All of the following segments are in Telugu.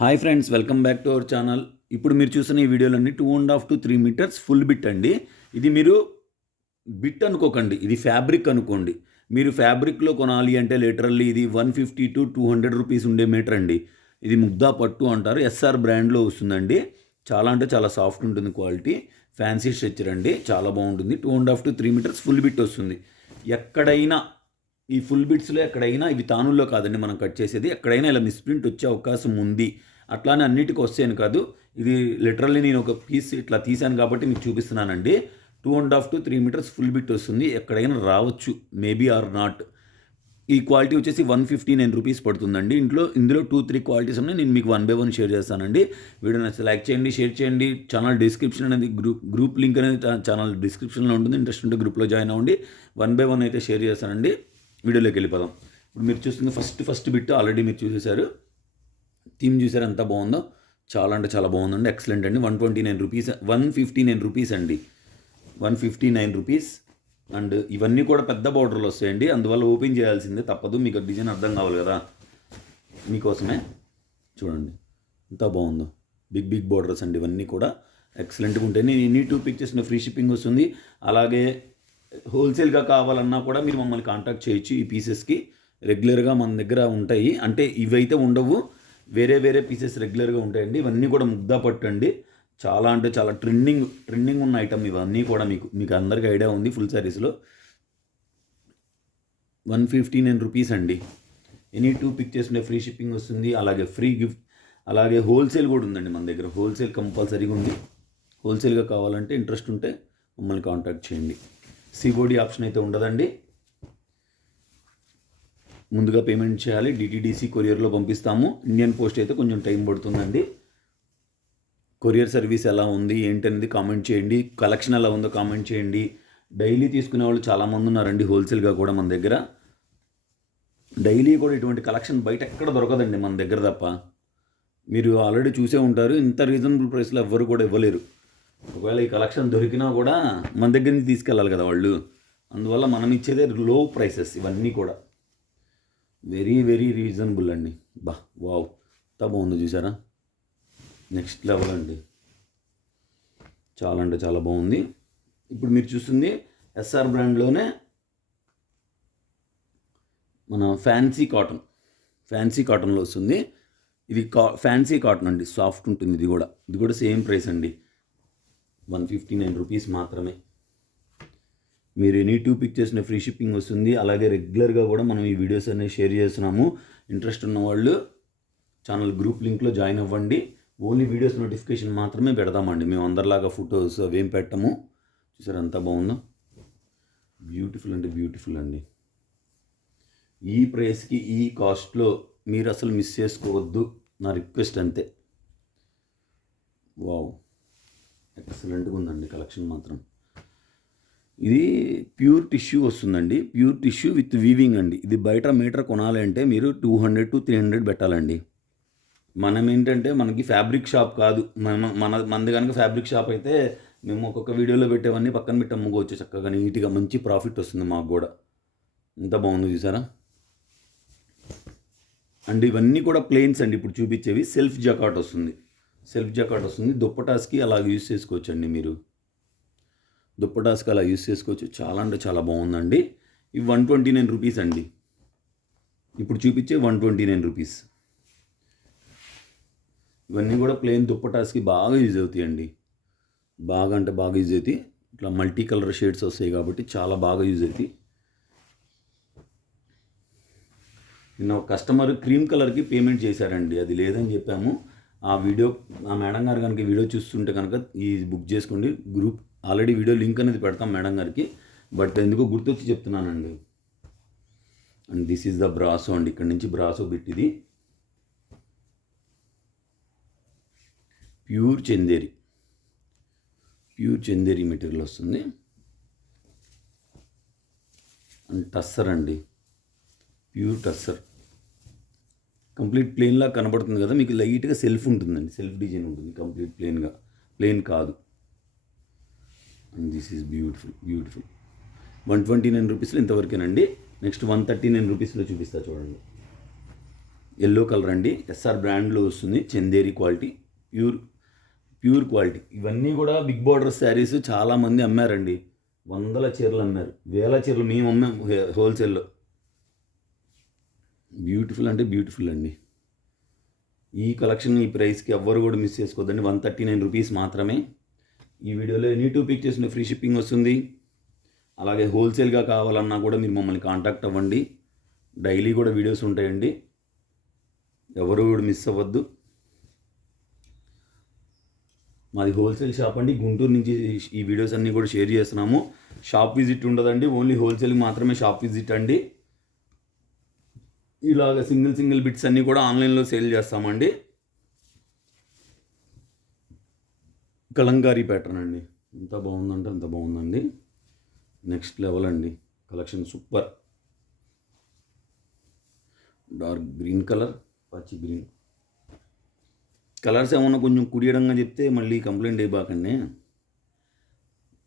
Hi friends, welcome back to our channel. ఇప్పుడు మీరు చూసిన ఈ వీడియోలన్నీ 2.5 to 3 మీటర్స్ ఫుల్ బిట్ అండి. ఇది మీరు బిట్ అనుకోకండి, ఇది ఫ్యాబ్రిక్ అనుకోండి. మీరు ఫ్యాబ్రిక్లో కొనాలి అంటే లిటరల్లీ ఇది 150 to 200 రూపీస్ ఉండే మీటర్ అండి. ఇది ముగ్దా పట్టు అంటారు, ఎస్ఆర్ బ్రాండ్లో వస్తుందండి. చాలా అంటే చాలా సాఫ్ట్ ఉంటుంది క్వాలిటీ, ఫ్యాన్సీ స్ట్రెచ్చర్ అండి, చాలా బాగుంటుంది. 2.5 to 3 మీటర్స్ ఫుల్ బిట్ వస్తుంది. ఎక్కడైనా ఈ ఫుల్ బిట్స్లో ఎక్కడైనా, ఇవి తానుల్లో కాదండి మనం కట్ చేసేది, ఎక్కడైనా ఇలా మిస్ప్రింట్ వచ్చే అవకాశం ఉంది. అట్లానే అన్నిటికీ వస్తాయని కాదు, ఇది లిటరల్లీ నేను ఒక పీస్ ఇట్లా తీశాను కాబట్టి మీకు చూపిస్తున్నానండి. 2.5 to 3 మీటర్స్ ఫుల్ బిట్ వస్తుంది, ఎక్కడైనా రావచ్చు, మేబీ ఆర్ నాట్. ఈ క్వాలిటీ వచ్చేసి 159 రూపీస్ పడుతుందండి. ఇందులో 2-3 క్వాలిటీస్ ఉన్నాయి, నేను మీకు 1 by 1 షేర్ చేస్తానండి. వీడియో నచ్చితే లైక్ చేయండి, షేర్ చేయండి. ఛానల్ డిస్క్రిప్షన్ అనేది గ్రూప్ లింక్ అనేది ఛానల్ డిస్క్రిప్షన్లో ఉంటుంది. ఇంట్రెస్ట్ ఉంటే గ్రూప్లో జాయిన్ అవ్వండి. 1 by 1 అయితే షేర్ చేస్తానండి. వీడియోలోకి వెళ్ళిపోదాం. ఇప్పుడు మీరు చూస్తుంది ఫస్ట్ బిట్ ఆల్రెడీ మీరు చూసేశారు. థీమ్ చూసారు ఎంత బాగుందో, చాలా అంటే చాలా బాగుందండి, ఎక్సలెంట్ అండి. 129 రూపీస్, 159 రూపీస్ అండి, 159 రూపీస్. అండ్ ఇవన్నీ కూడా పెద్ద బార్డర్లు వస్తాయండి, అందువల్ల ఓపెన్ చేయాల్సిందే తప్పదు, మీకు డిజైన్ అర్థం కావాలి కదా, మీకోసమే. చూడండి ఎంత బాగుందో, బిగ్ బార్డర్స్ అండి, ఇవన్నీ కూడా ఎక్సలెంట్గా ఉంటాయి. నేను ఎనీ 2 పిక్చర్స్ ఫ్రీ షిప్పింగ్ వస్తుంది. అలాగే హోల్సేల్గా కావాలన్నా కూడా మీరు మమ్మల్ని కాంటాక్ట్ చేయొచ్చు. ఈ పీసెస్కి రెగ్యులర్గా మన దగ్గర ఉంటాయి, అంటే ఇవైతే ఉండవు, వేరే పీసెస్ రెగ్యులర్గా ఉంటాయండి. ఇవన్నీ కూడా ముగ్దా పట్టు అండి, చాలా అంటే చాలా ట్రెండింగ్ ఉన్న ఐటమ్ ఇవన్నీ కూడా. మీకు అందరికీ ఐడియా ఉంది. ఫుల్ శారీస్లో 159 రూపీస్ అండి. ఎనీ 2 పిక్చర్స్ ఉండే ఫ్రీ షిప్పింగ్ వస్తుంది. అలాగే ఫ్రీ గిఫ్ట్, అలాగే హోల్సేల్ కూడా ఉందండి మన దగ్గర. హోల్సేల్ కంపల్సరీగా ఉంది. హోల్సేల్గా కావాలంటే ఇంట్రెస్ట్ ఉంటే మమ్మల్ని కాంటాక్ట్ చేయండి. సిఓడి ఆప్షన్ అయితే ఉండదండి, ముందుగా పేమెంట్ చేయాలి. డిటీడీసీ కొరియర్లో పంపిస్తాము. ఇండియన్ పోస్ట్ అయితే కొంచెం టైం పడుతుందండి. కొరియర్ సర్వీస్ ఎలా ఉంది ఏంటనేది కామెంట్ చేయండి. కలెక్షన్ ఎలా ఉందో కామెంట్ చేయండి. డైలీ తీసుకునే వాళ్ళు చాలామంది ఉన్నారండి, హోల్సేల్గా కూడా మన దగ్గర. డైలీ కూడా ఇటువంటి కలెక్షన్ బయట ఎక్కడ దొరకదండి మన దగ్గర తప్ప. మీరు ఆల్రెడీ చూసే ఉంటారు, ఇంత రీజనబుల్ ప్రైస్లో ఎవ్వరు కూడా ఇవ్వలేరు. ఒకవేళ ఈ కలెక్షన్ దొరికినా కూడా మన దగ్గర నుంచి తీసుకెళ్ళాలి కదా వాళ్ళు, అందువల్ల మనం ఇచ్చేదే లో ప్రైసెస్. ఇవన్నీ కూడా వెరీ రీజనబుల్ అండి. వావ్ ఎంత బాగుందో చూసారా, నెక్స్ట్ లెవెల్ అండి, చాలా అంటే చాలా బాగుంది. ఇప్పుడు మీరు చూస్తుంది ఎస్ఆర్ బ్రాండ్లోనే మన ఫ్యాన్సీ కాటన్లో వస్తుంది. ఇది ఫ్యాన్సీ కాటన్ అండి, సాఫ్ట్ ఉంటుంది. ఇది కూడా సేమ్ ప్రైస్ అండి, 159 రూపీస్ మాత్రమే. మీరు ఎనీ 2 పిక్చర్స్ ఫ్రీ షిప్పింగ్ వస్తుంది. అలాగే రెగ్యులర్గా కూడా మనం ఈ వీడియోస్ అనేవి షేర్ చేస్తున్నాము. ఇంట్రెస్ట్ ఉన్న వాళ్ళు ఛానల్ గ్రూప్ లింక్లో జాయిన్ అవ్వండి. ఓన్లీ వీడియోస్ నోటిఫికేషన్ మాత్రమే పెడదామండి, మేము అందరిలాగా ఫొటోస్ అవేం పెట్టము. చూసారు ఎంత బాగుందో, బ్యూటిఫుల్ అండి. ఈ ప్రైస్కి ఈ కాస్ట్లో మీరు అసలు మిస్ చేసుకోవద్దు, నా రిక్వెస్ట్ అంతే. వావ్ ఎక్సలెంట్గా ఉందండి కలెక్షన్ మాత్రం. ఇది ప్యూర్ టిష్యూ వస్తుందండి, ప్యూర్ టిష్యూ విత్ వీవింగ్ అండి. ఇది బయట మీటర్ కొనాలి అంటే మీరు 200 to 300 పెట్టాలండి. మనం ఏంటంటే మనకి ఫ్యాబ్రిక్ షాప్ కాదు, మనది కనుక ఫ్యాబ్రిక్ షాప్ అయితే మేము ఒక్కొక్క వీడియోలో పెట్టేవన్నీ పక్కన పెట్టి అమ్ముకోవచ్చు చక్కగా, నీట్గా మంచి ప్రాఫిట్ వస్తుంది మాకు కూడా. ఎంత బాగుంది చూసారా. అండ్ ఇవన్నీ కూడా ప్లెయిన్స్ అండి. ఇప్పుడు చూపించేవి సెల్ఫ్ జకాట్ వస్తుంది. దుప్పటాస్కి అలా యూస్ చేసుకోవచ్చు అండి, మీరు దుప్పటాస్కి అలా యూస్ చేసుకోవచ్చు. చాలా అంటే చాలా బాగుందండి. ఇవి 129 రూపీస్ అండి. ఇప్పుడు చూపించే 129 రూపీస్. ఇవన్నీ కూడా ప్లెయిన్ దుప్పటాస్కి బాగా యూజ్ అవుతాయండి, బాగా అంటే బాగా యూజ్ అవుతాయి. ఇట్లా మల్టీ కలర్ షేడ్స్ వస్తాయి కాబట్టి చాలా బాగా యూజ్ అవుతాయి. నిన్న ఒక కస్టమర్ క్రీమ్ కలర్కి పేమెంట్ చేశారండి, అది లేదని చెప్పాము. ఆ మేడం గారు కనుక వీడియో చూస్తుంటే కనుక ఈ బుక్ చేసుకోండి. గ్రూప్ ఆల్రెడీ వీడియో లింక్ అనేది పెడతాం మేడం గారికి, బట్ ఎందుకో గుర్తొచ్చి చెప్తున్నానండి. And this is the brasso అండి, ఇక్కడ నుంచి బ్రాసో బిట్. ఇది ప్యూర్ చందేరి మెటీరియల్ వస్తుంది. అండ్ టస్సర్ అండి, ప్యూర్ టస్సర్. కంప్లీట్ ప్లెయిన్లా కనబడుతుంది కదా, మీకు లైట్గా సెల్ఫ్ ఉంటుందండి, సెల్ఫ్ డిజైన్ ఉంటుంది, కంప్లీట్ ప్లెయిన్ కాదు. అండ్ దిస్ ఈజ్ బ్యూటిఫుల్ 129 రూపీస్లో ఇంతవరకేనండి. నెక్స్ట్ 139 రూపీస్లో చూపిస్తా చూడండి. ఎల్లో కలర్ అండి, ఎస్ఆర్ బ్రాండ్లో వస్తుంది, చందేరి క్వాలిటీ, ప్యూర్ క్వాలిటీ. ఇవన్నీ కూడా బిగ్ బార్డర్ శారీస్ చాలామంది అమ్మారండి, వందల చీరలు అమ్మారు, వేల చీరలు మేము అమ్మాం హోల్సేల్లో. బ్యూటిఫుల్ అంటే బ్యూటిఫుల్ అండి. ఈ కలెక్షన్ ఈ ప్రైస్కి ఎవ్వరు కూడా మిస్ చేసుకోవద్దండి. 139 రూపీస్ మాత్రమే. ఈ వీడియోలో ఎనీ టూ పిక్ చేసిన ఫ్రీ షిప్పింగ్ వస్తుంది. అలాగే హోల్సేల్గా కావాలన్నా కూడా మీరు మమ్మల్ని కాంటాక్ట్ అవ్వండి. డైలీ కూడా వీడియోస్ ఉంటాయండి, ఎవరు కూడా మిస్ అవ్వద్దు. మాది హోల్సేల్ షాప్ అండి, గుంటూరు నుంచి ఈ వీడియోస్ అన్నీ కూడా షేర్ చేస్తున్నాము. షాప్ విజిట్ ఉండదండి, ఓన్లీ హోల్సేల్కి మాత్రమే షాప్ విజిట్ అండి. ఇలాగ సింగిల్ బిట్స్ అన్నీ కూడా ఆన్లైన్లో సేల్ చేస్తామండి. కలంకారీ ప్యాటర్న్ అండి, ఎంత బాగుందంటే అంత బాగుందండి, నెక్స్ట్ లెవెల్ అండి collection, super. Dark green colour, పచ్చి గ్రీన్ కలర్స్ ఏమన్నా కొంచెం కుడియడంగా చెప్తే మళ్ళీ కంప్లైంట్ అయిపోకండి.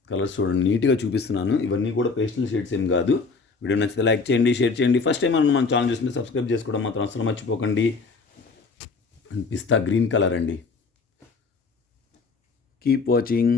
కలర్స్ చూడండి, నీట్గా చూపిస్తున్నాను. ఇవన్నీ కూడా పేస్టల్ షేడ్స్ ఏం కాదు. వీడియో నచ్చితే లైక్ చేయండి, షేర్ చేయండి. ఫస్ట్ టైం మన ఛానల్ చూస్తుంటే సబ్స్క్రైబ్ చేసుకోవడం మాత్రం అసలు మర్చిపోకండి. పిస్తా గ్రీన్ కలర్ అండి. Keep watching.